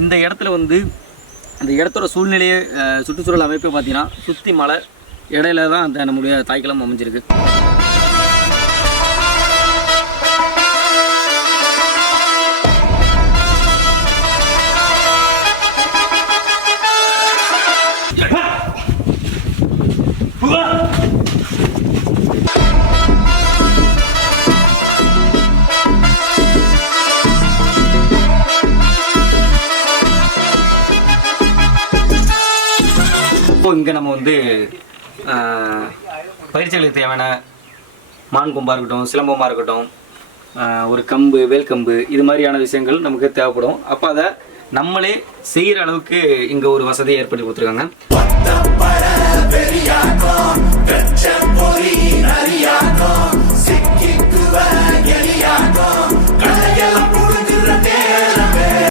இந்த இடத்துல வந்து அந்த இடத்தோட சூழ்நிலையை சுற்றுச்சூழல் அமைப்பை பார்த்தீங்கன்னா சுற்றி மலை இடையில தான் அந்த நம்முடைய தாய்க்களம் அமைஞ்சிருக்கு. இங்கே நம்ம வந்து பயிற்சிகளுக்கு தேவையான மான் கொம்பாக இருக்கட்டும், சிலம்பமாக இருக்கட்டும், ஒரு கம்பு, வேல் கம்பு, இது மாதிரியான விஷயங்கள் நமக்கு தேவைப்படும். அப்போ அதை நம்மளே செய்கிற அளவுக்கு இங்கே ஒரு வசதியை ஏற்படுத்தி கொடுத்துருக்காங்க.